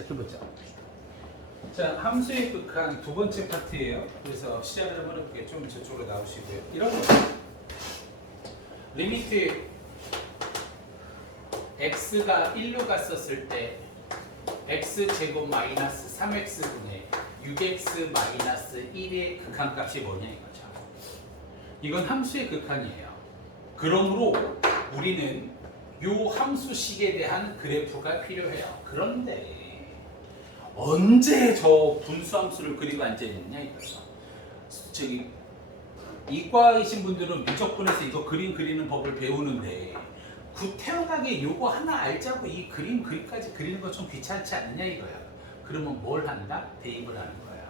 시작해보자. 자, 함수의 극한 두 번째 파트예요. 그래서 시작을 한번 해볼게요. 좀 저쪽으로 나오시고요. 이런 거. 리미트 x가 1로 갔었을 때 x제곱 마이너스 3x분의 6x 마이너스 1의 극한값이 뭐냐 이거죠. 이건 함수의 극한이에요. 그러므로 우리는 요 함수식에 대한 그래프가 필요해요. 그런데 언제 저 분수함수를 그리고 앉아있느냐 이거죠. 저기 이과이신 분들은 미적분에서 이거 그림 그리는 법을 배우는데 구태연하게 요거 하나 알자고 이 그림 그리까지 그리는 거 좀 귀찮지 않느냐 이거야. 그러면 뭘 한다? 대입을 하는 거예요.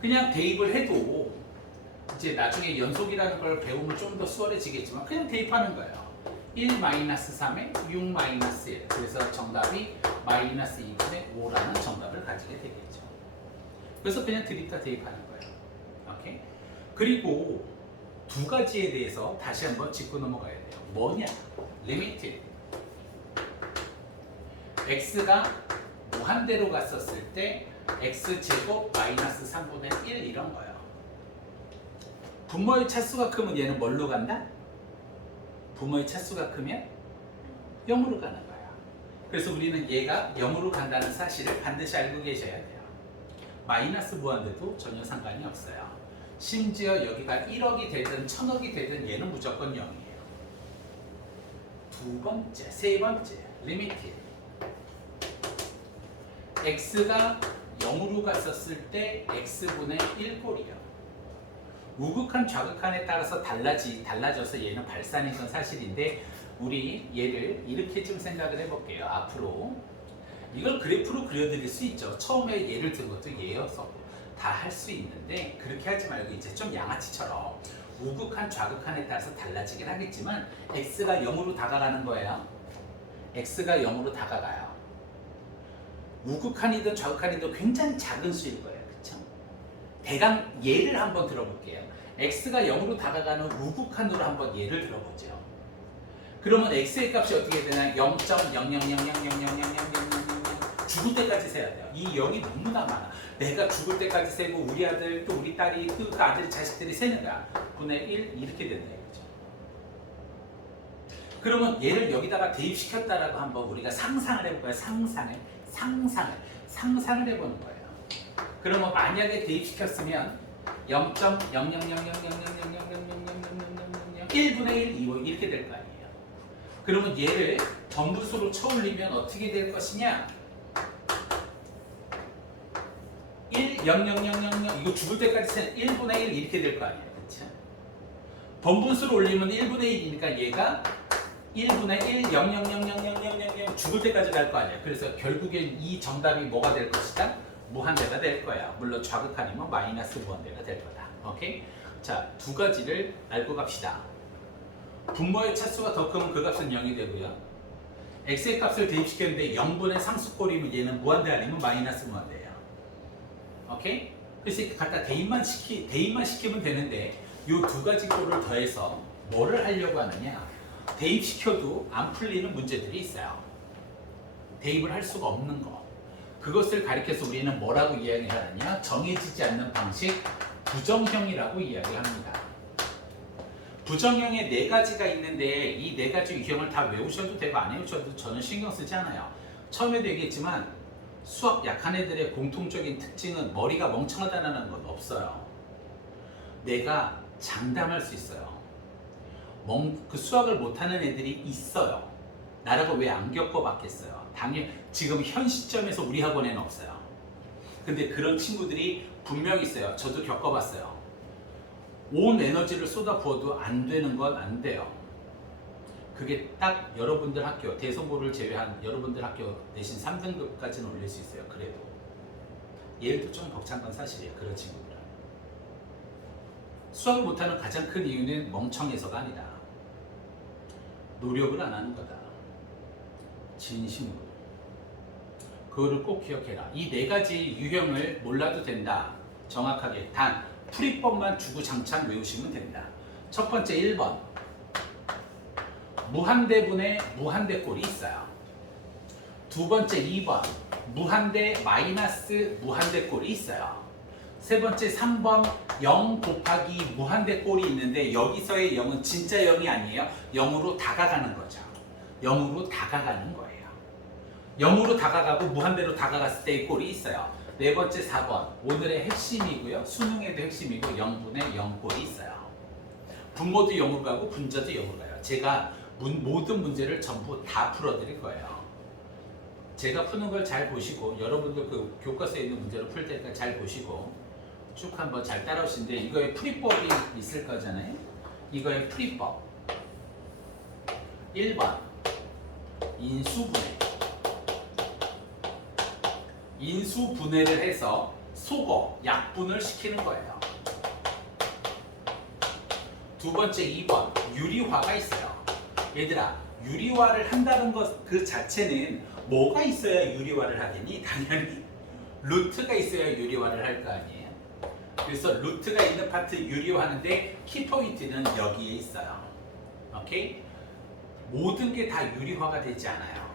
그냥 대입을 해도 이제 나중에 연속이라는 걸 배우면 좀 더 수월해지겠지만 그냥 대입하는 거예요. 1-3에 6-1 그래서 정답이 마이너스 2분의 5라는 정답을 가지게 되겠죠. 그래서 그냥 드립다 대입하는 거예요. 오케이? 그리고 두 가지에 대해서 다시 한번 짚고 넘어가야 돼요. 뭐냐? 리미트 x가 무한대로 갔었을 때 x제곱 마이너스 3분의 1 이런 거예요. 분모의 차수가 크면 얘는 뭘로 간다? 분모의 차수가 크면 0으로 가는 거야. 그래서 우리는 얘가 0으로 간다는 사실을 반드시 알고 계셔야 돼요. 마이너스 무한대도 전혀 상관이 없어요. 심지어 여기가 1억이 되든 1000억이 되든 얘는 무조건 0이에요. 두 번째, 세 번째, 리미트 x가 0으로 갔었을 때 x분의 1꼴이요. 우극한 좌극한에 따라서 달라져서 얘는 발산인 건 사실인데 우리 얘를 이렇게 좀 생각을 해볼게요. 앞으로 이걸 그래프로 그려드릴 수 있죠. 처음에 예를 든 것도 얘여서 다 할 수 있는데 그렇게 하지 말고 이제 좀 양아치처럼 우극한 좌극한에 따라서 달라지긴 하겠지만 x가 0으로 다가가는 거예요. x가 0으로 다가가요. 우극한이든 좌극한이든 굉장히 작은 수일 거예요. 그렇죠? 대강 예를 한번 들어볼게요. x가 0으로 다가가는 우극한으로 한번 예를 들어보죠. 그러면 x의 값이 어떻게 되나? 0.00000000000 죽을 때까지 세야 돼요. 이 0이 너무나 많아. 내가 죽을 때까지 세고 우리 아들 또 우리 딸이 또 그 아들 자식들이 세는 거야. 분의 1 이렇게 된다 이거죠. 그러면 얘를 여기다가 대입시켰다라고 한번 우리가 상상을 해볼까요? 상상을 해보는 거예요. 그러면 만약에 대입시켰으면 0.00000000000000000 1분의 1, 2 이렇게 될 거 아니에요. 그러면 얘를 정분수로 쳐올리면 어떻게 될 것이냐? 1,0000000 이거 죽을 때까지 세는 1분의 1 이렇게 될 거 아니에요. 그렇죠? 번분수로 올리면 1분의 1이니까 얘가 1분의 1, 000000000 죽을 때까지 갈 거 아니에요. 그래서 결국엔 이 정답이 뭐가 될 것이다? 무한대가 될 거야. 물론 좌극한이면 마이너스 무한대가 될 거다. 오케이? 자, 두 가지를 알고 갑시다. 분모의 차수가 더 크면 그 값은 0이 되고요. x의 값을 대입시켰는데 0분의 상수꼴이면 얘는 무한대 아니면 마이너스 무한대예요. 오케이? 그래서 이렇게 갖다 대입만 시키면 되는데 이 두 가지 꼴을 더해서 뭐를 하려고 하느냐? 대입시켜도 안 풀리는 문제들이 있어요. 대입을 할 수가 없는 거. 그것을 가리켜서 우리는 뭐라고 이야기하느냐? 정해지지 않는 방식, 부정형이라고 이야기합니다. 부정형에 네 가지가 있는데 이 네 가지 유형을 다 외우셔도 되고 안 외우셔도 저는 신경 쓰지 않아요. 처음에도 얘기했지만 수학 약한 애들의 공통적인 특징은 머리가 멍청하다는 건 없어요. 내가 장담할 수 있어요. 그 수학을 못하는 애들이 있어요. 나라고 왜 안 겪어봤겠어요? 당연히 지금 현 시점에서 우리 학원에는 없어요. 근데 그런 친구들이 분명히 있어요. 저도 겪어봤어요. 온 에너지를 쏟아 부어도 안 되는 건 안 돼요. 그게 딱 여러분들 학교, 대성고를 제외한 여러분들 학교 내신 3등급까지는 올릴 수 있어요. 그래도 얘도 좀 벅찬 건 사실이에요. 그런 친구들은. 수학을 못하는 가장 큰 이유는 멍청해서가 아니라 노력을 안 하는 거다. 진심으로. 그거를 꼭 기억해라. 이 네 가지 유형을 몰라도 된다. 정확하게 단 풀이법만 주구장창 외우시면 된다. 첫 번째 1번 무한대분의 무한대꼴이 있어요. 두 번째 2번 무한대 마이너스 무한대 꼴이 있어요. 세 번째 3번 0 곱하기 무한대 꼴이 있는데 여기서의 0은 진짜 0이 아니에요. 0으로 다가가는 거죠. 0으로 다가가는 거예요. 0으로 다가가고 무한대로 다가갔을 때의 꼴이 있어요. 네 번째 4번 오늘의 핵심이고요. 수능에도 핵심이고 0분의 0 꼴이 있어요. 분모도 0으로 가고 분자도 0으로 가요. 제가 모든 문제를 전부 다 풀어드릴 거예요. 제가 푸는 걸 잘 보시고 여러분도 그 교과서에 있는 문제를 풀 테니까 잘 보시고 쭉 한번 잘 따라오시는데 이거에 풀이법이 있을 거잖아요. 이거의 풀이법 1번 인수분해를 해서 소거, 약분을 시키는 거예요. 두 번째 2번 유리화가 있어요. 얘들아 유리화를 한다는 것 그 자체는 뭐가 있어야 유리화를 하겠니? 당연히 루트가 있어야 유리화를 할 거 아니에요. 그래서 루트가 있는 파트 유리화하는데 키포인트는 여기에 있어요. 오케이? 모든 게 다 유리화가 되지 않아요.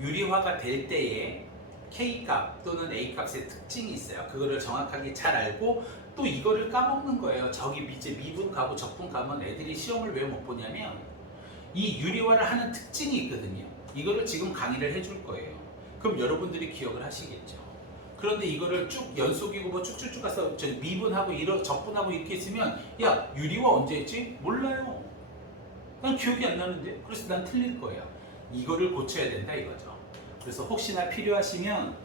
유리화가 될 때에 K값 또는 A값의 특징이 있어요. 그거를 정확하게 잘 알고 또 이거를 까먹는 거예요. 저기 이제 미분 가고 적분 가면 애들이 시험을 왜 못 보냐면 이 유리화를 하는 특징이 있거든요. 이거를 지금 강의를 해줄 거예요. 그럼 여러분들이 기억을 하시겠죠. 그런데 이거를 쭉 연속이고 뭐 쭉쭉쭉 가서 미분하고 적분하고 이렇게 있으면 야 유리화 언제 했지? 몰라요. 난 기억이 안 나는데. 그래서 난 틀릴 거예요. 이거를 고쳐야 된다 이거죠. 그래서 혹시나 필요하시면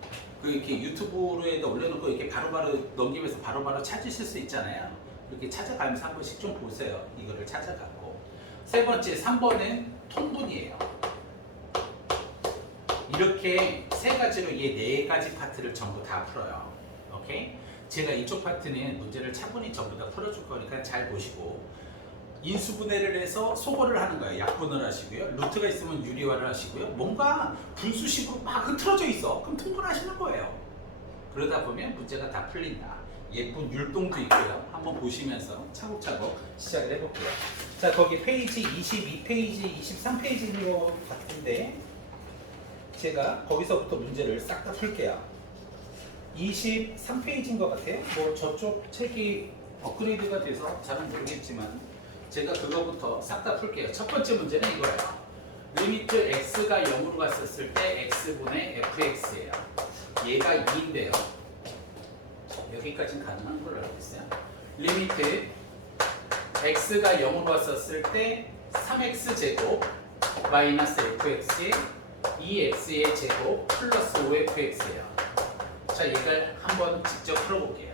그 이렇게 유튜브로에다 올려놓고 이렇게 바로바로 넘기면서 바로바로 찾으실 수 있잖아요. 이렇게 찾아가면서 한 번씩 좀 보세요. 이거를 찾아가고. 세 번째 3번은 통분이에요. 이렇게 세 가지로 얘 네 가지 파트를 전부 다 풀어요. 오케이? 제가 이쪽 파트는 문제를 차분히 전부 다 풀어줄 거니까 잘 보시고 인수분해를 해서 소거를 하는 거예요. 약분을 하시고요. 루트가 있으면 유리화를 하시고요. 뭔가 분수식으로 막 흐트러져 있어. 그럼 통분하시는 거예요. 그러다 보면 문제가 다 풀린다. 예쁜 율동도 있고요. 한번 보시면서 차곡차곡 시작을 해볼게요. 자, 거기 페이지 22페이지, 23페이지인 것 같은데 제가 거기서부터 문제를 싹 다 풀게요. 23페이지인 것 같아요. 뭐 저쪽 책이 업그레이드가 돼서 잘은 모르겠지만 제가 그거부터 싹 다 풀게요. 첫 번째 문제는 이거예요. 리미트 x가 0으로 갔었을 때 x분의 fx예요. 얘가 2인데요. 여기까지는 가능한 걸로 알고 있어요. 리미트 x가 0으로 갔었을 때 3x제곱 마이너스 fx에 2x의 제곱 플러스 5fx예요. 자, 얘를 한번 직접 풀어볼게요.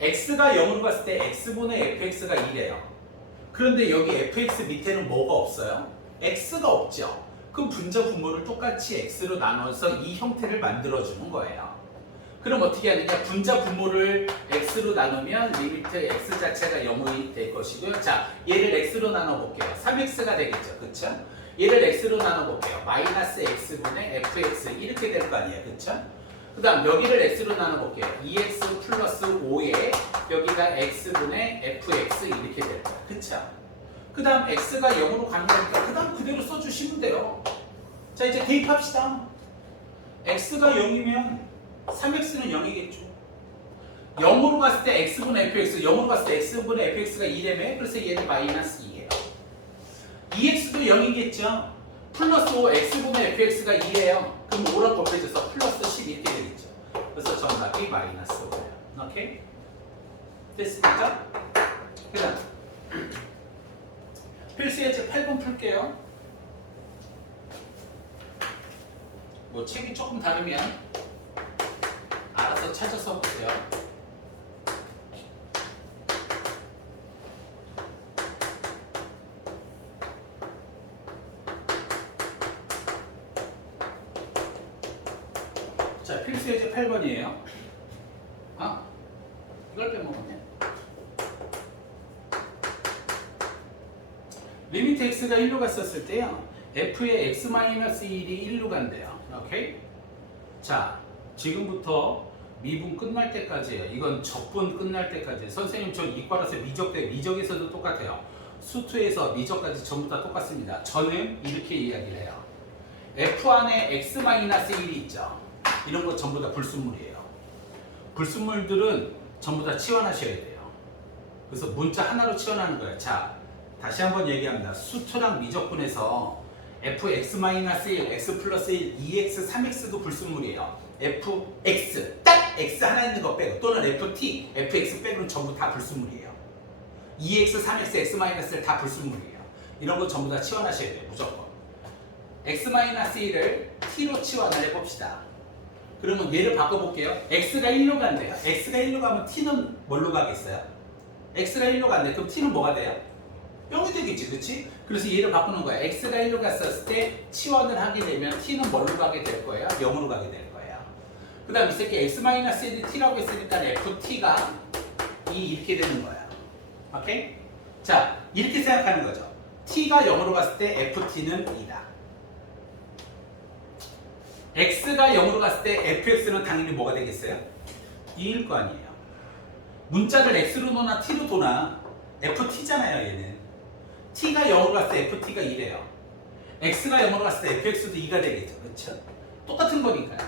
x가 0으로 갔을 때 x분의 fx가 2래요. 그런데 여기 fx 밑에는 뭐가 없어요? x가 없죠. 그럼 분자 분모를 똑같이 x로 나눠서 이 형태를 만들어주는 거예요. 그럼 어떻게 하느냐? 분자 분모를 x로 나누면 리미트 x 자체가 0이 될 것이고요. 자, 얘를 x로 나눠볼게요. 3x가 되겠죠. 그쵸? 얘를 x로 나눠볼게요. 마이너스 x분의 fx 이렇게 될 거 아니에요. 그쵸? 그 다음 여기를 x로 나눠볼게요. 2x 플러스 5에 여기가 x분의 fx 이렇게 될 거예요. 그쵸? 그 다음 x가 0으로 가는 거니까 그 다음 그대로 써주시면 돼요. 자, 이제 대입합시다. x가 0이면 3x는 0이겠죠. 0으로 갔을 때 x분의 fx, 0으로 갔을 때 x분의 fx가 2라며 그래서 얘는 마이너스 2예요. 2x도 0이겠죠. 플러스 5 x분의 fx가 2예요. 그럼 5랑 곱해져서 플러스 10 이렇게 되겠죠. 그래서 정답이 마이너스 5예요. 오케이? 됐습니까? 그 다음 필수예제 8번 풀게요. 뭐 책이 조금 다르면 알아서 찾아서 보세요. 자, 필수예제 8번이에요. 아, 이걸 빼먹었네. 리미트 x가 1로 갔었을 때요. f의 x-1이 1로 간대요. 오케이? 자, 지금부터 미분 끝날 때까지예요. 이건 적분 끝날 때까지. 선생님 저 이과라서 미적대 미적에서도 똑같아요. 수투에서 미적까지 전부 다 똑같습니다. 저는 이렇게 이야기를 해요. F 안에 x-1이 있죠. 이런 거 전부 다 불순물이에요. 불순물들은 전부 다 치환하셔야 돼요. 그래서 문자 하나로 치환하는 거예요. 자, 다시 한번 얘기합니다. 수토랑 미적분에서 fx-1, x 플러스 1, 2x, 3x도 불순물이에요. fx, 딱 x 하나 있는 거 빼고 또는 ft, fx 빼고는 전부 다 불순물이에요. 2x, 3x, x-1 다 불순물이에요. 이런 거 전부 다 치환하셔야 돼요. 무조건. x-1을 t로 치환을 해봅시다. 그러면 얘를 바꿔볼게요. x가 1로 간대요. x가 1로 가면 t는 뭘로 가겠어요? x가 1로 간대. 그럼 t는 뭐가 돼요? 0이 되겠지, 그렇지? 그래서 얘를 바꾸는 거야. x가 1로 갔었을 때 치환을 하게 되면 t는 뭘로 가게 될 거예요? 0으로 가게 될 거예요. 그 다음 이 새끼 x-1이 t라고 했으니까 ft가 2 이렇게 되는 거야. 오케이? 자, 이렇게 생각하는 거죠. t가 0으로 갔을 때 ft는 2다. x가 0으로 갔을 때 fx는 당연히 뭐가 되겠어요? 2일 거 아니에요. 문자를 x로 도나 t로 도나 ft잖아요, 얘는. t가 0으로 갔을 때 ft가 2래요. x가 0으로 갔을 때 fx도 2가 되겠죠. 그렇죠? 똑같은 거니까요.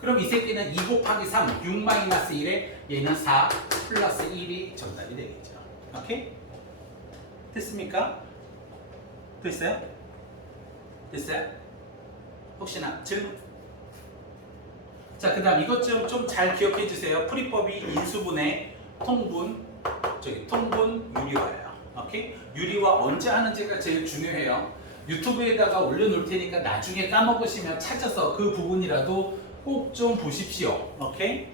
그럼 이 새끼는 2 곱하기 3, 6-1에 얘는 4 플러스 1이 정답이 되겠죠. 오케이? 됐습니까? 됐어요? 됐어요? 혹시나 질문? 자, 그 다음 이것 좀 잘 기억해 주세요. 풀이법이 인수분해, 통분, 통분, 유리화예요. 오케이? 유리화 언제 하는지가 제일 중요해요. 유튜브에다가 올려놓을 테니까 나중에 까먹으시면 찾아서 그 부분이라도 꼭 좀 보십시오. 오케이?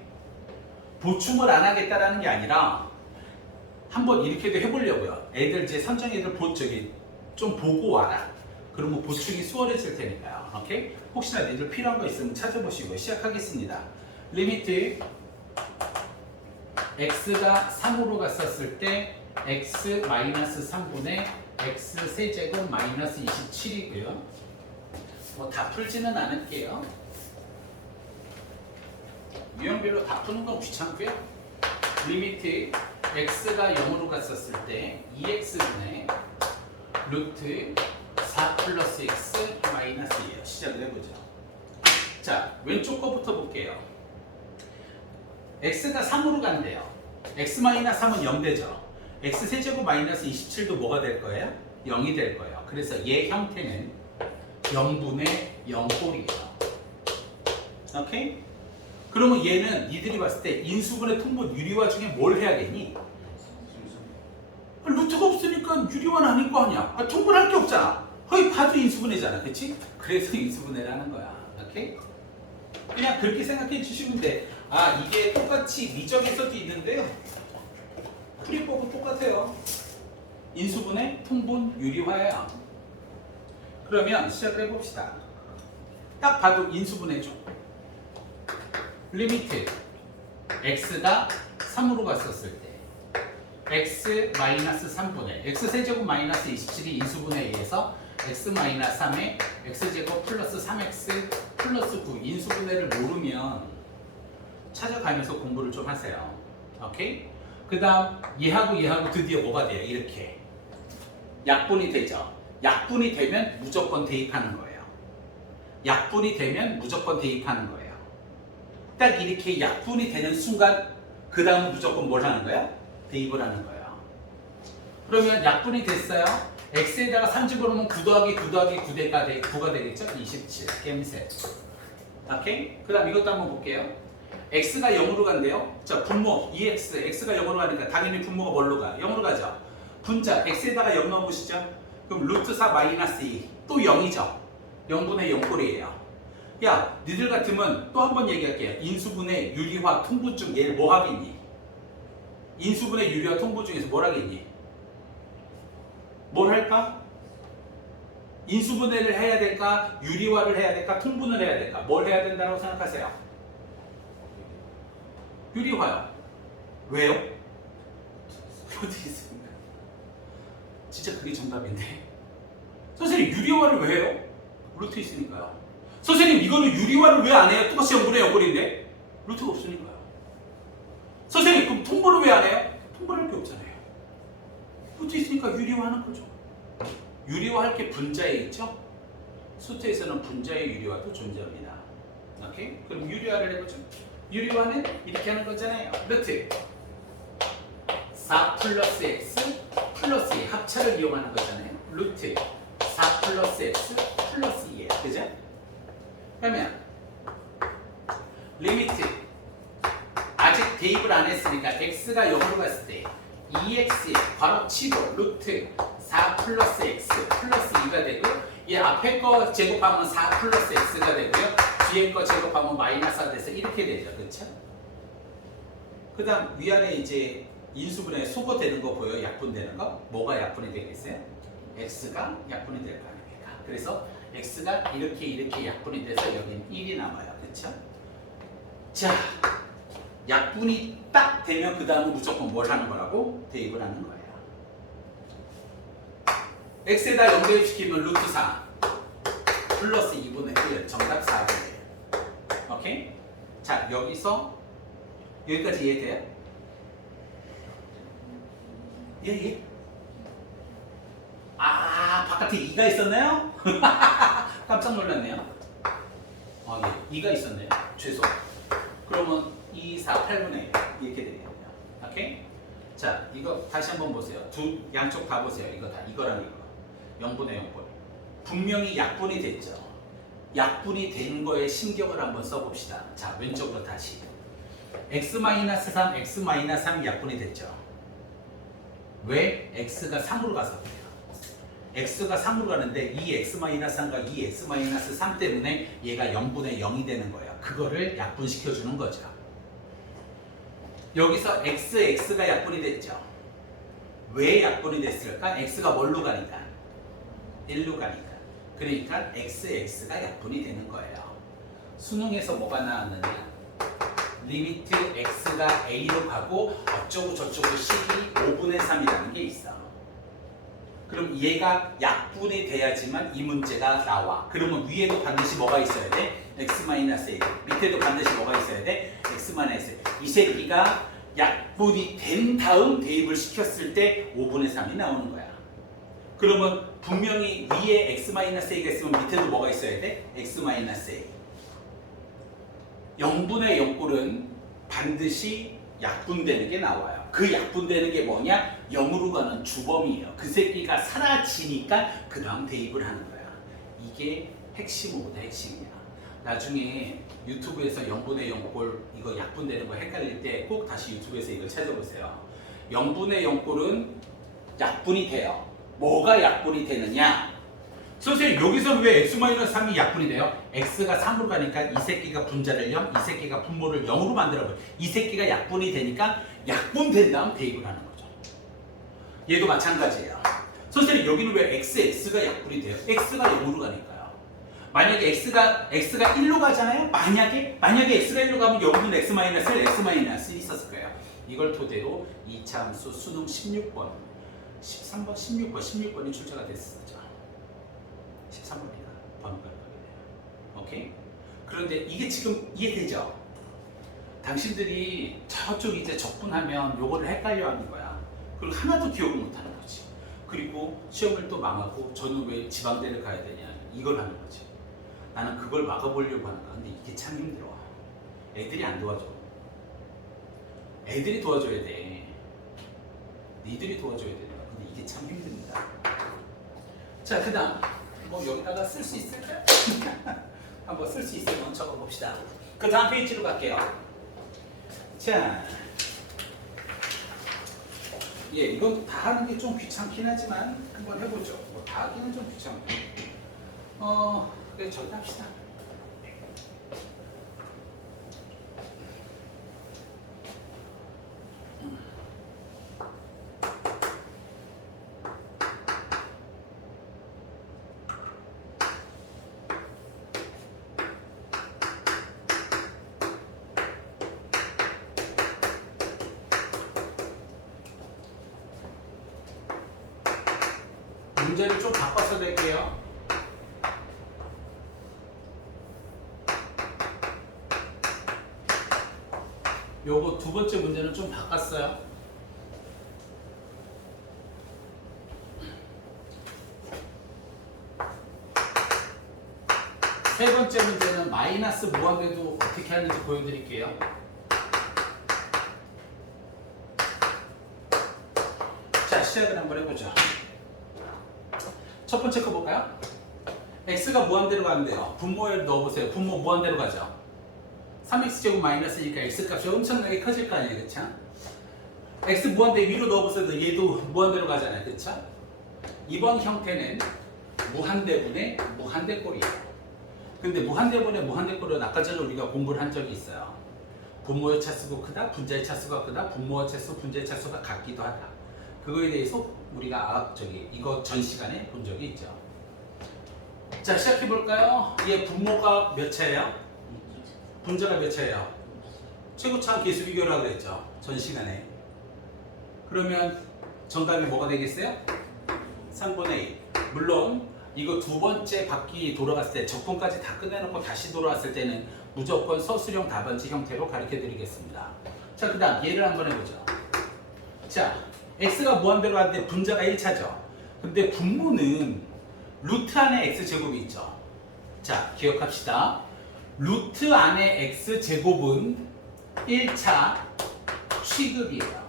보충을 안 하겠다라는 게 아니라 한번 이렇게도 해보려고요. 애들 제 선정 애들 좀 보고 와라. 그러면 보충이 수월해질 테니까요. 오케이? 혹시나 니들 필요한 거 있으면 찾아보시고 시작하겠습니다. 리미트 x가 3으로 갔었을 때 x-3분의 x 세제곱 마이너스 27이고요. 뭐 다 풀지는 않을게요. 유형별로 다 푸는 건 귀찮고요. 리미트 x가 0으로 갔었을 때 2x분의 루트 4 플러스 x 마이너스 2예요. 시작을 해보죠. 자, 왼쪽 거부터 볼게요. x가 3으로 간대요. x-3은 0 되죠. x 세제곱 마이너스 27도 뭐가 될 거예요? 0이 될 거예요. 그래서 얘 형태는 0분의 0꼴이에요. 오케이? 그러면 얘는 니들이 봤을 때 인수분해, 통분, 유리화 중에 뭘 해야겠니? 루트가 없으니까 유리화는 아닐 거 아니야. 통분할 게 없잖아. 거의 봐도 인수분해잖아. 그치? 그래서 인수분해라는 거야. 오케이? 그냥 그렇게 생각해 주시면 돼. 아, 이게 똑같이 미적에서도 있는데요. 풀이법은 똑같아요. 인수분해, 통분, 유리화예요. 그러면 시작을 해봅시다. 딱 봐도 인수분해죠. 리미트 x가 3으로 갔었을 때 x-3분의 x세제곱 마이너스 27이 인수분해에 의해서 x-3에 x제곱 플러스 3x 플러스 9 인수분해를 모르면 찾아가면서 공부를 좀 하세요. 오케이? 그 다음 얘하고 드디어 뭐가 돼요? 이렇게 약분이 되죠. 약분이 되면 무조건 대입하는 거예요. 약분이 되면 무조건 대입하는 거예요. 딱 이렇게 약분이 되는 순간 그 다음은 무조건 뭘 하는 거야? 대입을 하는 거예요. 그러면 약분이 됐어요. x에다가 3 집어넣으면 9 더하기 9 더하기 9가 되겠죠? 27 겜셋. 오케이? 그 다음 이것도 한번 볼게요. x가 0으로 간대요. 자, 분모 2x, x가 0으로 가니까 당연히 분모가 뭘로 가? 0으로 가죠. 분자 x에다가 0 넣어보시죠. 그럼 루트 4 마이너스 2 또 0이죠. 0분의 0꼴이에요. 야, 니들 같으면 또 한 번 얘기할게요. 인수분해, 유리화, 통분 중 얘를 뭐 하겠니? 인수분해, 유리화, 통분 중에서 뭘 하겠니? 뭘 할까? 인수분해를 해야 될까? 유리화를 해야 될까? 통분을 해야 될까? 뭘 해야 된다고 생각하세요? 유리화요. 왜요? 어디 있습니까? 진짜 그게 정답인데. 선생님, 유리화를 왜 해요? 루트 있으니까요. 선생님, 이거는 유리화를 왜 안 해요? 똑같이 0분의 0꼴인데? 루트가 없으니까요. 선생님, 그럼 통분을 왜 안 해요? 통분할 게 없잖아요. 루트 있으니까 유리화하는 거죠. 유리화할 게 분자에 있죠? 수트에서는 분자의 유리화도 존재합니다. 오케이? 그럼 유리화를 해보죠. 유리화는 이렇게 하는 거잖아요. 루트 4 플러스 x 플러스 2 합차를 이용하는 거잖아요. 루트 4 플러스 x 플러스 2예요. 그죠? 그러면 리미트 아직 대입을 안 했으니까 x가 0으로 갔을 때 2x에 바로 치고 루트 4 플러스 x 플러스 2가 되고요. 이 앞에 거 제곱하면 4 플러스 x가 되고요. 뒤에 거 제곱하면 마이너스가 돼서 이렇게 되죠. 그렇죠? 그 다음 위아래 이제 인수분해 소거되는 거 보여요? 약분되는 거? 뭐가 약분이 되겠어요? x가 약분이 될 거 아닙니까? 그래서 x가 이렇게 약분이 돼서 여기는 1이 남아요. 그렇죠? 자, 약분이 딱 되면 그 다음은 무조건 뭘 하는 거라고? 대입을 하는 거예요. x에다 0 대입시키면 루트 4 플러스 2분의 1 정답 4분의 1. 오케이? 자, 여기서 여기까지 이해돼요? 예. 아, 바깥에 2가 있었나요? 깜짝 놀랐네요. 예, 2가 있었네요. 죄송. 그러면 2, 4, 8분의 1 이렇게 되겠네요. 오케이? 자, 이거 다시 한번 보세요. 양쪽 다 보세요. 이거 다, 이거랑 이거. 0분의 0분. 분명히 약분이 됐죠. 약분이 된 거에 신경을 한번 써봅시다. 자, 왼쪽으로 다시. x-3, x-3 약분이 됐죠. 왜? x가 3으로 가서 그래요. x가 3으로 가는데 이 x-3과 이 x-3 때문에 얘가 0분의 0이 되는 거예요. 그거를 약분시켜주는 거죠. 여기서 x가 약분이 됐죠. 왜 약분이 됐을까? x가 뭘로 가니까? 1로 가니까. 그러니까 x가 약분이 되는 거예요. 수능에서 뭐가 나왔느냐? 리미트 x가 a로 가고 어쩌고 저쩌고 식이 5분의 3이라는 게 있어. 그럼 얘가 약분이 돼야지만 이 문제가 나와. 그러면 위에도 반드시 뭐가 있어야 돼? x-a. 밑에도 반드시 뭐가 있어야 돼? x-a. 이 새끼가 약분이 된 다음 대입을 시켰을 때 5분의 3이 나오는 거야. 그러면 분명히 위에 x-a가 있으면 밑에도 뭐가 있어야 돼? x-a. 0분의 0꼴은 반드시 약분되는 게 나와요. 그 약분되는 게 뭐냐? 0으로 가는 주범이에요. 그 새끼가 사라지니까 그 다음 대입을 하는 거야. 이게 핵심 오보다 핵심이야. 나중에 유튜브에서 0분의 0꼴 이거 약분되는 거 헷갈릴 때 꼭 다시 유튜브에서 이걸 찾아보세요. 0분의 0꼴은 약분이 돼요. 뭐가 약분이 되느냐? 선생님 여기서 왜 x-3이 약분이 돼요? x가 3으로 가니까 이 새끼가 분자를 0, 이 새끼가 분모를 0으로 만들어버려. 이 새끼가 약분이 되니까 약분된 다음 대입을 하는 거죠. 얘도 마찬가지예요. 선생님 여기는 왜 x가 약분이 돼요? x가 0으로 가니까요. 만약에 x가 1로 가잖아요? 만약에 x가 1로 가면 여기는 x-1 있었을 거예요. 이걸 토대로 이차함수 수능 16번 13번, 16번이 출제가 됐었죠. 13번이다. 번호가 이렇게. 오케이? 그런데 이게 지금 이해되죠? 당신들이 저쪽 이제 적분하면 요거를 헷갈려 하는 거야. 그리고 하나도 기억을 못 하는 거지. 그리고 시험을 또 망하고 저는 왜 지방대를 가야 되냐. 이걸 하는 거지. 나는 그걸 막아보려고 하는 거야. 근데 이게 참 힘들어. 애들이 안 도와줘. 애들이 도와줘야 돼. 니들이 도와줘야 되는 거야. 근데 이게 참 힘듭니다. 자, 그 다음. 뭐 여기다가 쓸 수 있을까요? 한번 쓸 수 있으면 적어봅시다. 그 다음 페이지로 갈게요. 자, 예, 이건 다 하는 게 좀 귀찮긴 하지만 한번 해보죠. 뭐 다 하기는 좀 귀찮고. 그래 저기 합시다. 문제를 좀 바꿔서 낼게요. 요거 두 번째 문제는 좀 바꿨어요. 세 번째 문제는 마이너스 무한대도 어떻게 하는지 보여드릴게요. 자, 시작을 한번 해보죠. 첫 번째 거 볼까요? x가 무한대로 가는데요. 분모에 넣어보세요. 분모 무한대로 가죠. 3x제곱 마이너스니까 x값이 엄청나게 커질 거 아니에요, 그쵸? x 무한대 위로 넣어보세요. 얘도 무한대로 가잖아요, 그쵸? 이번 형태는 무한대분의 무한대꼴이에요. 근데 무한대분의 무한대꼴은 아까 전에 우리가 공부를 한 적이 있어요. 분모의 차수가 크다, 분자의 차수가 크다, 분모의 차수, 분자의 차수가 같기도 하다. 그거에 대해서 우리가 이거 전 시간에 본 적이 있죠. 자, 시작해 볼까요? 얘 분모가 몇 차예요? 분자가 몇 차예요? 최고차 계수 비교라고 그랬죠. 전 시간에. 그러면 정답이 뭐가 되겠어요? 3분의 1. 물론 이거 두 번째 바퀴 돌아갔을 때 적분까지 다 끝내놓고 다시 돌아왔을 때는 무조건 서술형 답안지 형태로 가르쳐 드리겠습니다. 자, 그 다음 얘를 한번 해보죠. 자, x가 무한대로 가는데 분자가 1차죠. 근데 분모는 루트 안에 x제곱이 있죠. 자, 기억합시다. 루트 안에 x제곱은 1차 취급이에요.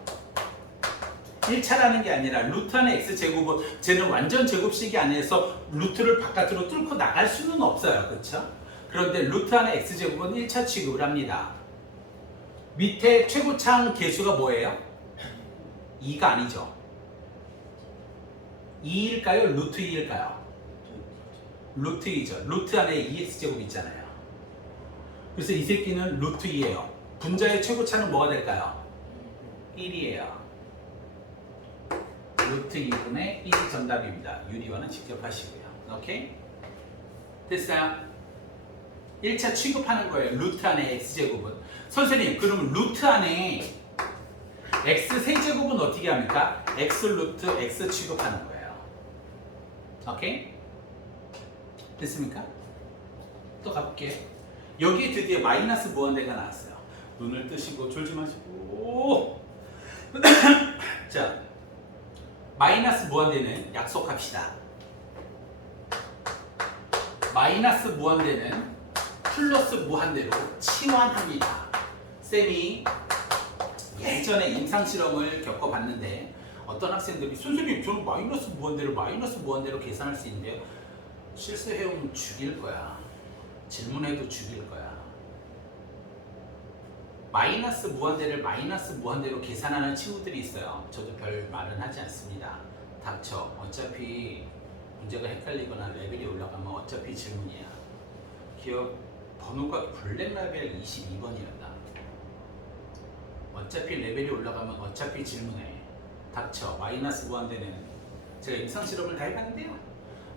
1차라는 게 아니라 루트 안에 x제곱은 쟤는 완전 제곱식이 아니어서 루트를 바깥으로 뚫고 나갈 수는 없어요. 그렇죠? 그런데 루트 안에 x제곱은 1차 취급을 합니다. 밑에 최고차항 계수가 뭐예요? 2가 아니죠. 2일까요? 루트 2일까요? 루트 2죠. 루트 안에 2x제곱 있잖아요. 그래서 이 새끼는 루트 2예요. 분자의 최고차는 뭐가 될까요? 1이에요. 루트 2분의 1이 정답입니다. 유리화는 직접 하시고요. 오케이? 됐어요? 1차 취급하는 거예요. 루트 안에 x제곱은. 선생님, 그러면 루트 안에 x 세제곱은 어떻게 합니까? x 루트 x 취급하는 거예요. 오케이? 됐습니까? 또 가볼게요. 여기에 드디어 마이너스 무한대가 나왔어요. 눈을 뜨시고 졸지 마시고. 자, 마이너스 무한대는 약속합시다. 마이너스 무한대는 플러스 무한대로 치환합니다. 쌤이 예전에 임상실험을 겪어봤는데 어떤 학생들이 선생님 저는 마이너스 무한대로 계산할 수 있는데요. 실수해오면 죽일 거야. 질문해도 죽일 거야. 마이너스 무한대를 마이너스 무한대로 계산하는 친구들이 있어요. 저도 별 말은 하지 않습니다. 닥쳐. 어차피 문제가 헷갈리거나 레벨이 올라가면 어차피 질문이야. 기억 번호가 블랙 라벨 22번이었다. 어차피 레벨이 올라가면 어차피 질문해. 닥쳐. 마이너스 무한대는 제가 임상실험을 다 해봤는데요.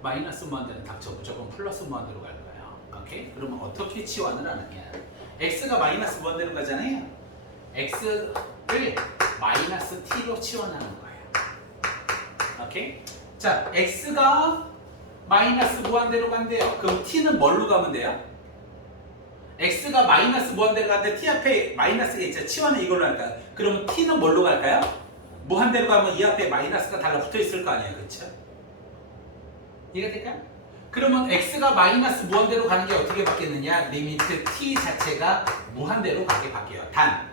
마이너스 무한대는 닥쳐. 무조건 플러스 무한대로 갈 거예요. 오케이? 그러면 어떻게 치환을 하느냐. x가 마이너스 무한대로 가잖아요. x를 마이너스 t로 치환하는 거예요. 오케이? 자, x가 마이너스 무한대로 간대요. 그럼 t는 뭘로 가면 돼요? x가 마이너스 무한대로 가는데 t 앞에 마이너스가 있죠. 치환은 이걸로 할까요? 그러면 t는 뭘로 갈까요? 무한대로 가면 이 앞에 마이너스가 달라붙어 있을 거 아니에요. 그렇죠? 이해가 될까요? 그러면 x가 마이너스 무한대로 가는 게 어떻게 바뀌느냐? 리미트 t 자체가 무한대로 가게 바뀌어요. 단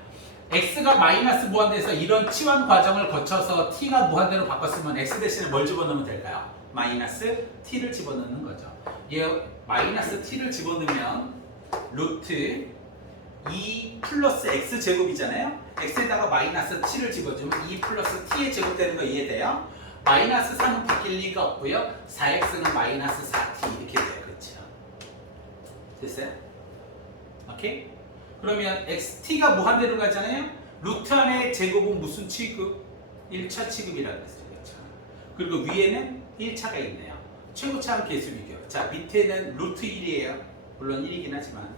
x가 마이너스 무한대에서 이런 치환 과정을 거쳐서 t가 무한대로 바꿨으면 x 대신에 뭘 집어넣으면 될까요? 마이너스 t를 집어넣는 거죠. 얘 마이너스 t를 집어넣으면 루트 2 플러스 x 제곱이잖아요. x에다가 마이너스 t를 집어주면 2 플러스 t의 제곱 되는 거 이해돼요? 마이너스 3은 바뀔 리가 없고요. 4x는 마이너스 4t 이렇게 돼요. 그렇죠? 됐어요? 오케이? 그러면 t가 무한대로 가잖아요. 루트 안에 제곱은 무슨 취급? 1차 취급이라고 했어요. 그렇죠? 그리고 위에는 1차가 있네요. 최고차항 계수 비교. 자, 밑에는 루트 1이에요. 물론 1이긴 하지만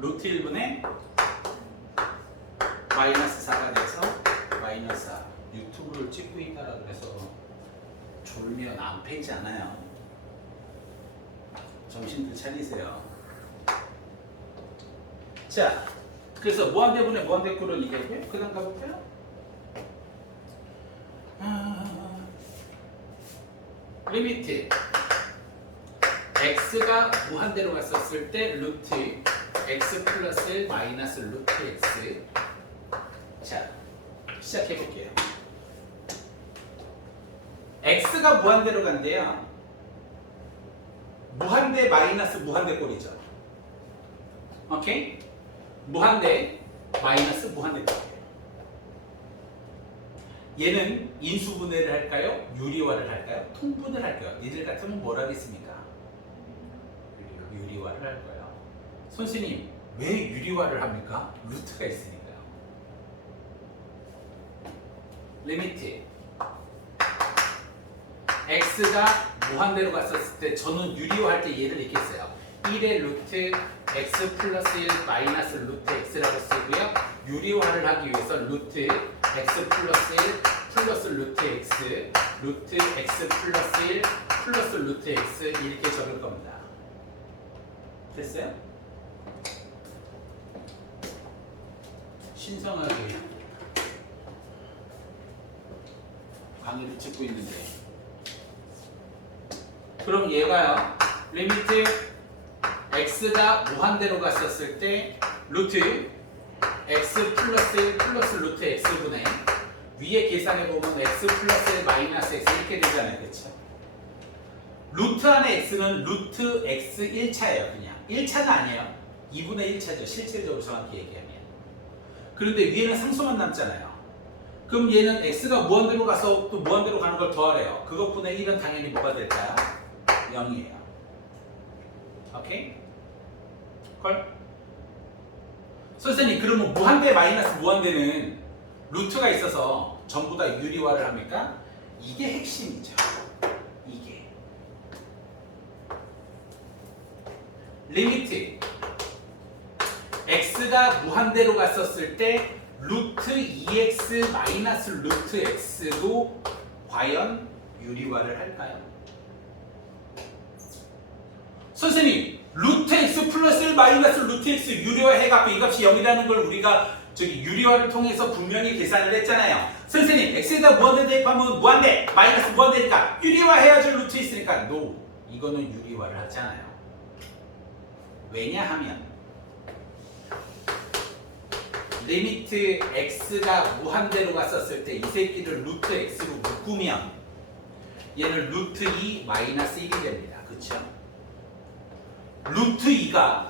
루트 1분의 마이너스 4가 돼서 마이너스 4. 유튜브를 찍고 있다라 그래서 졸면 안 패지 않아요. 정신들 차리세요. 자, 그래서 무한대분의 무한대꼴은 이게고요. 그 다음 가볼까요? 리미트 x가 무한대로 갔었을 때 루트 x 플러스 1 마이너스 루트 x. 자, 시작해 볼게요. x가 무한대로 간대요. 무한대 마이너스 무한대 꼴이죠. 오케이? 무한대 마이너스 무한대 꼴이에요. 얘는 인수분해를 할까요? 유리화를 할까요? 통분을 할까요? 니들 같으면 뭘 하겠습니까? 유리화를 할 거예요. 선생님, 왜 유리화를 합니까? 루트가 있으니까요. 리미트 x가 무한대로 갔었을 때 저는 유리화할 때 얘를 이렇게 써요. 1의 루트 x 플러스 1 마이너스 루트 x라고 쓰고요. 유리화를 하기 위해서 루트 x 플러스 1 플러스 루트 x 루트 x 플러스 1 플러스 루트 x 이렇게 적을 겁니다. 됐어요? 신성하게 강의를 찍고 있는데 그럼 얘가요. 리미트 x가 무한대로 갔었을 때 루트 x 플러스 1 플러스 루트 x분의 위에 계산해보면 x 플러스 1 마이너스 x 이렇게 되잖아요. 그쵸? 루트 안에 x는 루트 x 1차예요. 그냥 1차는 아니에요. 2분의 1차죠. 실질적으로 정확히 얘기하면. 그런데 위에는 상수만 남잖아요. 그럼 얘는 x가 무한대로 가서 또 무한대로 가는 걸 더하래요. 그것분의 1은 당연히 뭐가 될까요? 0이에요. 오케이? 콜? 선생님, 그러면 무한대 마이너스 무한대는 루트가 있어서 전부 다 유리화를 합니까? 이게 핵심이죠. 이게. 리미트 x가 무한대로 갔었을 때 루트 2x 마이너스 루트 x도 과연 유리화를 할까요? 선생님, 루트 x 플러스 1 마이너스 루트 x 유리화 해갖고 이 값이 0이라는 걸 우리가 유리화를 통해서 분명히 계산을 했잖아요. 선생님, x에다 무한대 대입하면 무한대, 마이너스 무한대니까 유리화 해야죠. 루트 있으니까. 노. 이거는 유리화를 하지 않아요. 왜냐하면 리미트 x가 무한대로 갔었을 때 이 새끼를 루트 x로 묶으면 얘는 루트 2 마이너스 1이 됩니다. 그쵸? 루트 2가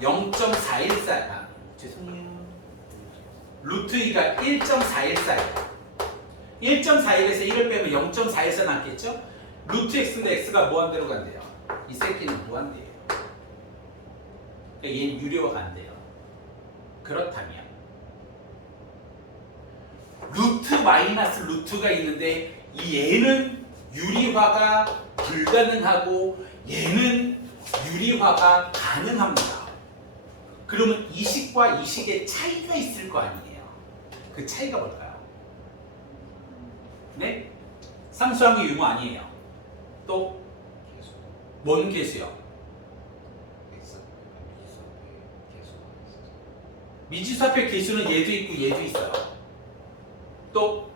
0.414. 죄송해요. 루트 2가 1.414예요. 1.41에서 1을 빼면 0.414 남겠죠? 루트 x인데 x가 무한대로 간대요. 이 새끼는 무한대예요. 그러니까 얘는 유리화가 안 돼요. 그렇다면 루트 마이너스 루트가 있는데 이 얘는 유리화가 불가능하고 얘는 유리화가 가능합니다. 그러면 이 식과 이 식의 차이가 있을 거 아니에요. 그 차이가 뭘까요? 네? 상수항의 유무 아니에요. 또 뭔 개수요? 미지수합의 개수는 얘도 있고 얘도 있어요. 또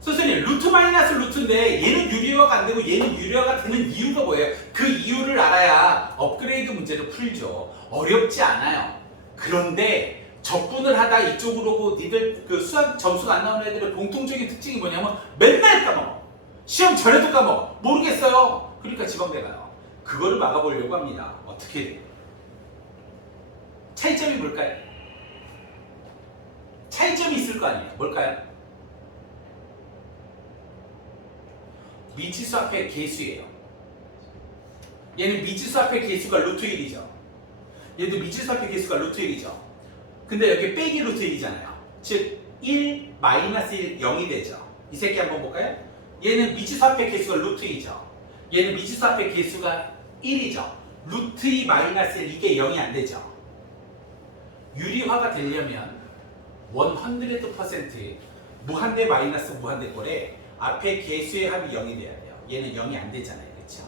선생님, 루트 마이너스 루트인데 얘는 유리화가 안 되고 얘는 유리화가 되는 이유가 뭐예요? 그 이유를 알아야 업그레이드 문제를 풀죠. 어렵지 않아요. 그런데 적분을 하다 이쪽으로 오고 니들 그 수학 점수가 안 나오는 애들의 공통적인 특징이 뭐냐면 맨날 까먹어. 시험 전에도 까먹어. 모르겠어요. 그러니까 지방대 가요. 그거를 막아보려고 합니다. 어떻게 돼요? 차이점이 뭘까요? 차이점이 있을 거 아니에요. 뭘까요? 미지수 앞의 개수예요. 얘는 미지수 앞의 개수가 루트 1이죠. 얘도 미지수 앞의 개수가 루트 1이죠. 근데 여기 빼기 루트 1이잖아요. 즉 1 마이너스 1 0이 되죠. 이 새끼 한번 볼까요? 얘는 미지수 앞의 개수가 루트 2죠. 얘는 미지수 앞의 개수가 1이죠. 루트 2 마이너스 1 이게 0이 안 되죠. 유리화가 되려면 100% 무한대 마이너스 무한대 꼴에 앞에 개수의 합이 0이 돼야 돼요. 얘는 0이 안 되잖아요. 그렇죠?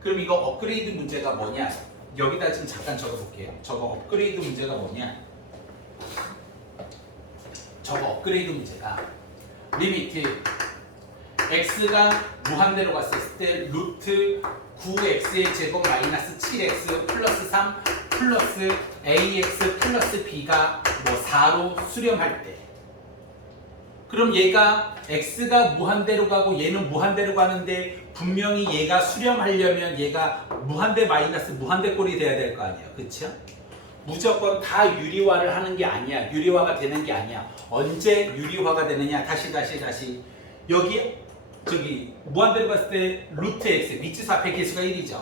그럼 이거 업그레이드 문제가 뭐냐? 여기다 지금 잠깐 적어볼게요. 저거 업그레이드 문제가 뭐냐? 저거 업그레이드 문제가 리미트 x가 무한대로 갔었을 때 루트 9x의 제곱 마이너스 7x 플러스 3 플러스 ax 플러스 b가 뭐 4로 수렴할 때 그럼 얘가 x가 무한대로 가고 얘는 무한대로 가는데 분명히 얘가 수렴하려면 얘가 무한대 마이너스 무한대 꼴이 돼야 될 거 아니야. 그쵸? 무조건 다 유리화를 하는 게 아니야. 유리화가 되는 게 아니야. 언제 유리화가 되느냐? 다시. 여기 저기 무한대로 갔을 때 루트 x 미지수 앞에 개수가 1이죠.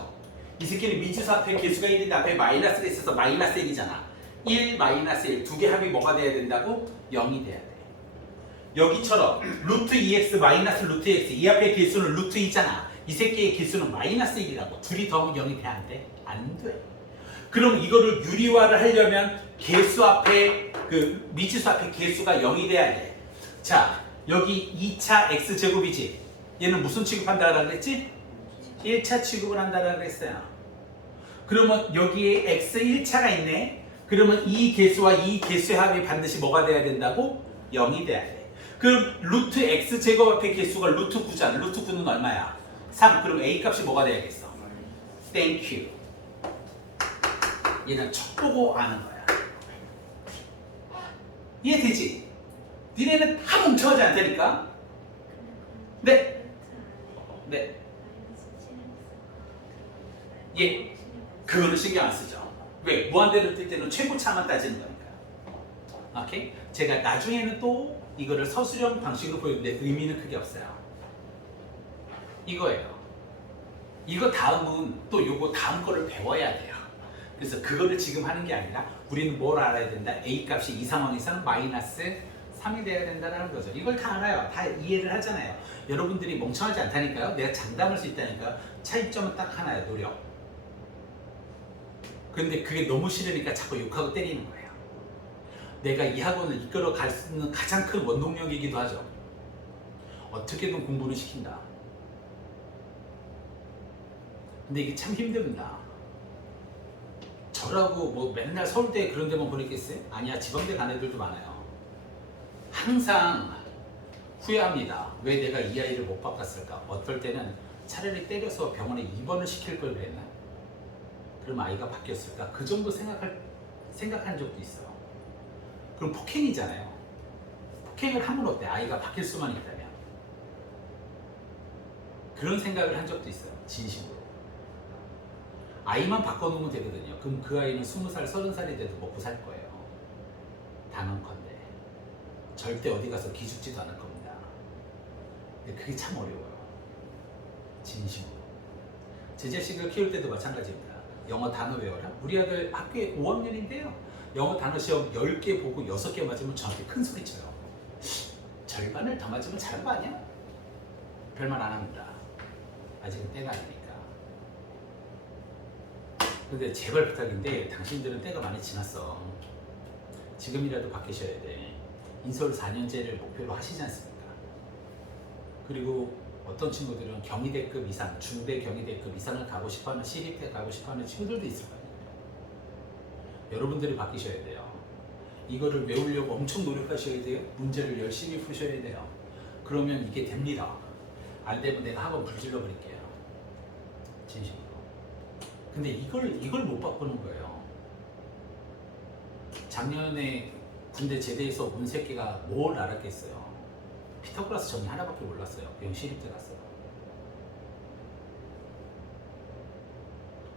이 새끼는 미지수 앞에 개수가 1인데 앞에 마이너스가 있어서 마이너스 1이잖아. 1 마이너스 1 두 개 합이 뭐가 돼야 된다고? 0이 돼야 돼. 여기처럼 루트 2x 마이너스 루트 x 이 앞에 개수는 루트 2잖아. 이 새끼의 개수는 마이너스 1이라고. 둘이 더하면 0이 돼? 안 돼? 안 돼. 그럼 이거를 유리화를 하려면 개수 앞에 그 미지수 앞에 개수가 0이 돼야 돼. 자, 여기 2차 x제곱이지. 얘는 무슨 취급한다고 그랬지? 1차 취급을 한다고 그랬어요. 그러면 여기에 x 1차가 있네. 그러면 이 개수와 이 개수의 합이 반드시 뭐가 돼야 된다고? 0이 돼야 돼. 그럼 루트 x제곱 앞에 개수가 루트 9잖아. 루트 9는 얼마야? 3. 그럼 a 값이 뭐가 돼야겠어? 땡큐. 얘는 척 보고 아는 거야. 이해되지? 니네는 다 멍청하지 않다니까? 네? 네. 예. 그거는 신경 안 쓰죠. 왜? 무한대로 뜰 때는 최고차만 따지는 거니까. 오케이? 제가 나중에는 또 이거를 서술형 방식으로 보여주는데 의미는 크게 없어요. 이거예요. 이거 다음은 또 요거 다음 거를 배워야 돼요. 그래서 그거를 지금 하는 게 아니라 우리는 뭘 알아야 된다? A 값이 이 상황에서는 마이너스 3이 돼야 된다는 거죠. 이걸 다 알아요. 다 이해를 하잖아요. 여러분들이 멍청하지 않다니까요. 내가 장담할 수 있다니까요. 차이점은 딱 하나예요. 노력. 근데 그게 너무 싫으니까 자꾸 욕하고 때리는 거예요. 내가 이 학원을 이끌어 갈 수 있는 가장 큰 원동력이기도 하죠. 어떻게든 공부를 시킨다. 근데 이게 참 힘듭니다. 저라고 뭐 맨날 서울대 그런 데만 보냈겠어요? 아니야. 지방대 간 애들도 많아요. 항상 후회합니다. 왜 내가 이 아이를 못 바꿨을까? 어떨 때는 차라리 때려서 병원에 입원을 시킬 걸 그랬나? 그럼 아이가 바뀌었을까? 그 정도 생각한 적도 있어요. 그럼 폭행이잖아요. 폭행을 하면 어때? 아이가 바뀔 수만 있다면. 그런 생각을 한 적도 있어요. 진심으로. 아이만 바꿔놓으면 되거든요. 그럼 그 아이는 20살, 30살이 돼도 먹고 살 거예요. 단언컨대. 절대 어디 가서 기죽지도 않을 겁니다. 근데 그게 참 어려워요. 진심으로. 제 자식을 키울 때도 마찬가지입니다. 영어 단어 외워라? 우리 아들 학교에 5학년인데요. 영어 단어 시험 10개 보고 6개 맞으면 저한테 큰 소리 쳐요. 절반을 더 맞으면 잘한 거 아니야? 별말 안 합니다. 아직은 때가 아니니까. 근데 제발 부탁인데 당신들은 때가 많이 지났어. 지금이라도 바뀌셔야 돼. 인서울 4년제를 목표로 하시지 않습니까? 그리고 어떤 친구들은 경희대급 이상, 중대 경희대급 이상을 가고 싶어하는 시립대 가고 싶어하는 친구들도 있을 거예요. 여러분들이 바뀌셔야 돼요. 이거를 외우려고 엄청 노력하셔야 돼요. 문제를 열심히 푸셔야 돼요. 그러면 이게 됩니다. 안 되면 내가 학원 불질러 버릴게요. 진심으로. 근데 이걸 못 바꾸는 거예요. 작년에 군대 제대해서 온 새끼가 뭘 알았겠어요. 피타고라스 정리 하나밖에 몰랐어요. 병 시립대 갔어요.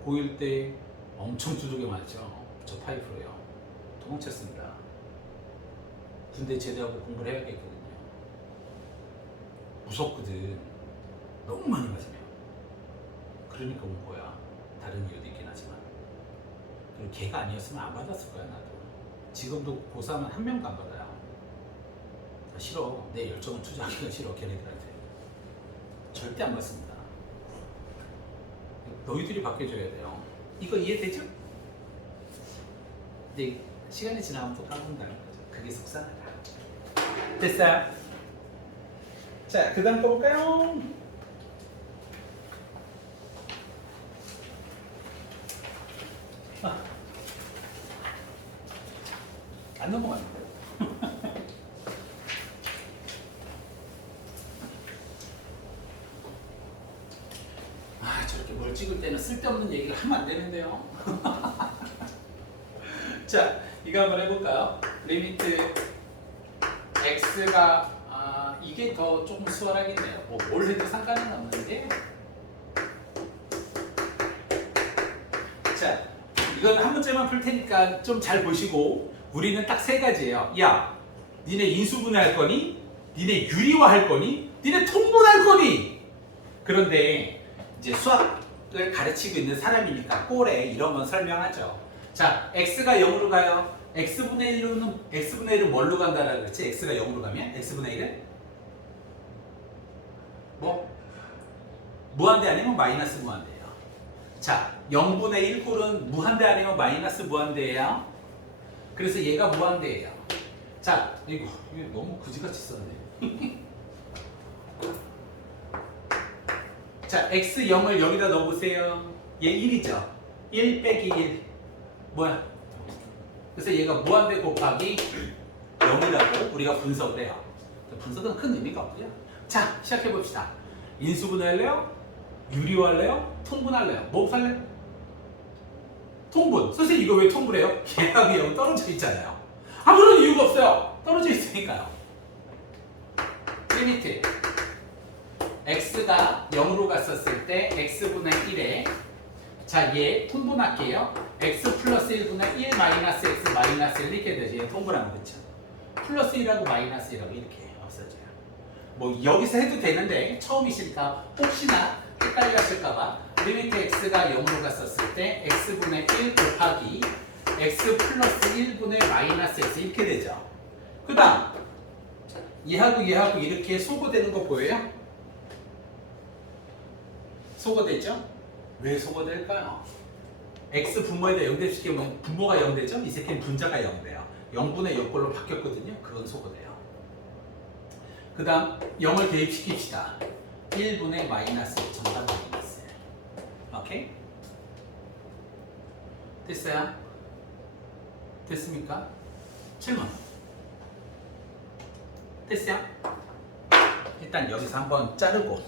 고1 때 엄청 두둑이 맞죠. 저 파이프로요. 도망쳤습니다. 군대 제대하고 공부를 해야겠거든요. 무섭거든. 너무 많이 맞으면. 그러니까 온 거야. 다른 이유도 있긴 하지만. 그리고 걔가 아니었으면 안 받았을 거야, 나도. 지금도 고3은 한 명도 안 받아요. 싫어. 내 열정을 투자하기가 싫어, 걔네들한테. 절대 안 받습니다. 너희들이 바뀌어줘야 돼요. 이거 이해되죠? 근데 시간이 지나면 또 까먹는다는 거죠. 그게 속상하다. 됐어요? 자, 그 다음 거 볼까요? 안 넘어갔는데. 찍을 때는 쓸데없는 얘기를 하면 안 되는데요. 자, 이거 한번 해볼까요? 리미트 x가 이게 더 조금 수월하겠네요. 뭐 뭘 해도 상관은 없는데. 자, 이건 한 문제만 풀 테니까 좀 잘 보시고 우리는 딱 세 가지예요. 야, 니네 인수분해 할 거니? 니네 유리화 할 거니? 니네 통분할 거니? 그런데 이제 수학을 가르치고 있는 사람이니까 꼴에 이런 건 설명하죠. 자, x가 0으로 가요. x분의 1은 뭘로 간다라고 그랬지? x가 0으로 가면 x분의 1은 뭐? 무한대 아니면 마이너스 무한대예요. 자, 0분의 1 꼴은 무한대 아니면 마이너스 무한대예요. 그래서 얘가 무한대예요. 자, 이거 너무 그지같이 썼네. 자, x0을 여기다 넣어보세요. 얘 1이죠. 1 빼기 1 뭐야? 그래서 얘가 무한대 곱하기 0이라고 우리가 분석을 해요. 분석은 큰 의미가 없고요. 자, 시작해봅시다. 인수분해할래요? 유리화할래요? 통분할래요? 뭐 할래요? 통분. 선생님 이거 왜 통분해요? 얘가 그냥 떨어져 있잖아요. 아무런 이유가 없어요. 떨어져 있으니까요. 리미트 x가 0으로 갔었을 때 x분의 1에 자, 얘 통분할게요. x 플러스 1분의 1 마이너스 x 마이너스 1 이렇게 되죠. 얘 통분하면 그렇죠. 플러스 1하고 마이너스 1하고 이렇게 없어져요. 뭐 여기서 해도 되는데 처음이시니까 혹시나 헷갈려 하실까봐 리미트 x가 0으로 갔었을 때 x분의 1 곱하기 x 플러스 1분의 마이너스 x 이렇게 되죠. 그 다음 얘하고 이렇게 소거되는 거 보여요? 소거되죠? 왜 소거될까요? x 분모에다 0대시키면 분모가 0되죠? 이 새끼는 분자가 0돼요. 0분의 0꼴로 바뀌었거든요. 그건 소거돼요. 그 다음 0을 대입시킵시다. 1분의 마이너스 정답 마이너스. 오케이? 됐어요? 됐습니까? 질문. 됐어요? 일단 여기서 한번 자르고